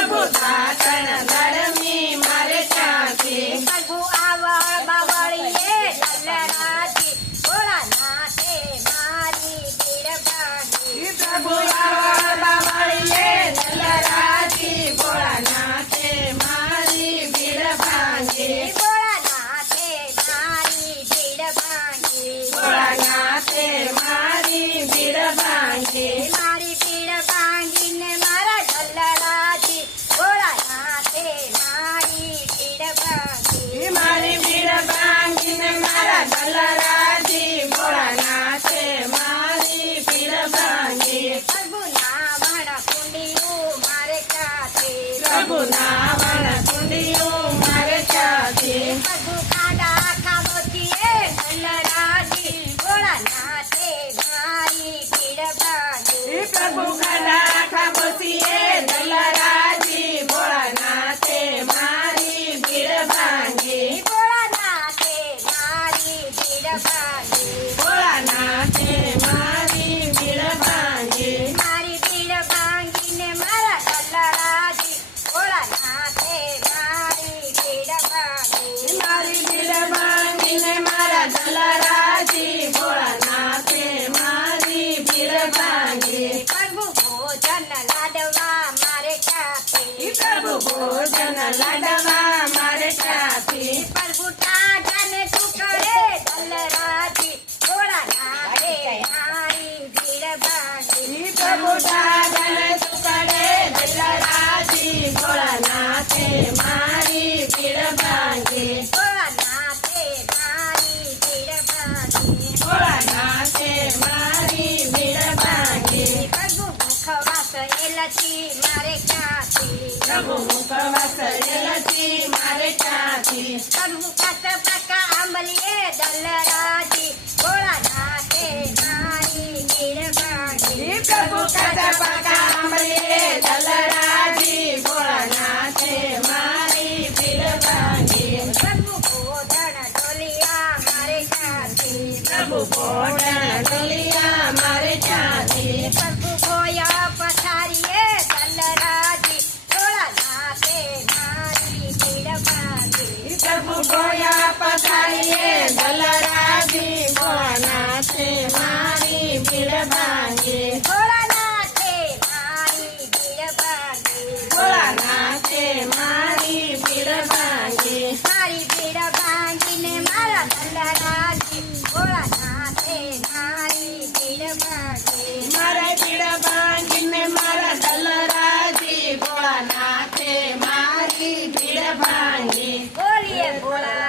પ્રભુ દાતણ લડમી મારે ક્યાંથી પ્રભુ આવા બાવળીએ દલરાજી ભોળાનાથે મારી ભીડ ભાંગી પ્રભુ આવા બાવળીએ દલરાજી ભોળાનાથે મારી ભીડ ભાંગી ભોળાનાથે મારી ભીડ ભાંગી ભોળાનાથે મારી ભીડ ભાંગી મારી ભીડ ભાંગીને મારા દલરાજી ભોળાનાથે મારી ભીડ ભાંગી મારી ભીડ ભાંગીને મારા દલરાજી ભોળાનાથે મારી ભીડ ભાંગી પ્રભુના વણકુંડિયું મારે ક્યાંથી પ્રભુ નાવણ કુંડિયું મારે ક્યાંથી પ્રભુ ખાડા ખાબોચીએ દલરાજી ભોળાનાથે મારી ભીડ ભાંગી પ્રભુ ખાડા ખાબોચીએ દલરાજી ભોળાનાથે મારી ભીડ ભાંગી ભોળાનાથે મારી ભીડ ભાંગી ભોળાનાથે મારી ભીડ ભાંગી મારી ભીડ ભાંગીને મારા દલરાજી ભોળાનાથે મારી ભીડ ભાંગી મારી ભીડ ભાંગીને મારા દલરાજી ભોળાનાથે મારી ભીડ ભાંગી પ્રભુ ભોજન લાડવા મારે ક્યાંથી પ્રભુ ભોજન લાડવા મારે ક્યાંથી પ્રભુ ટાઢાને ટુકડે દલરાજી ભોળાનાથે મારી ભીડ ભાંગી પ્રભુ દાદન સુકડે દલરાજી ભોળાનાથે મારી ભીડ ભાંગી ભોળાનાથે મારી ભીડ ભાંગી ભોળાનાથે મારી ભીડ ભાંગી પ્રભુ મુખવાસ એલચી મારે ક્યાંથી પ્રભુ મુખવાસ એલચી મારે ક્યાંથી પ્રભુ કસ પ્રકા આંબલીએ દલરાજી ભોળાનાથે મારી ભીડ ભાંગી પ્રભુ કાચા પાકા આંબલીએ દલરાજી ભોળાનાથે મારી ભીડ ભાંગી પ્રભુ ભોજન ઢોલિયા મારે ક્યાંથી પ્રભુ ભોજન ડોલિયા મારે ક્યાંથી પ્રભુ ગોયા પથારીએ દલરાજી ભોળાનાથે મારી ભીડ ભાંગી પ્રભુ ગોયા પધારીએ દલરાજી ભોળાનાથે મારી ભીડ ભાંગી ભોળાનાથે મારી ભીડ ભાંગી ભોળાનાથે મારી ભીડ ભાંગી મારી ભીડ ભાંગીને મારા દલરાજી ભોળાનાથે મારી ભીડ ભાંગી મારે ભીડ ભાંગીને મારા દલરાજી ભોળાનાથે મારી ભીડ ભાંગી બોલીએ ભોળા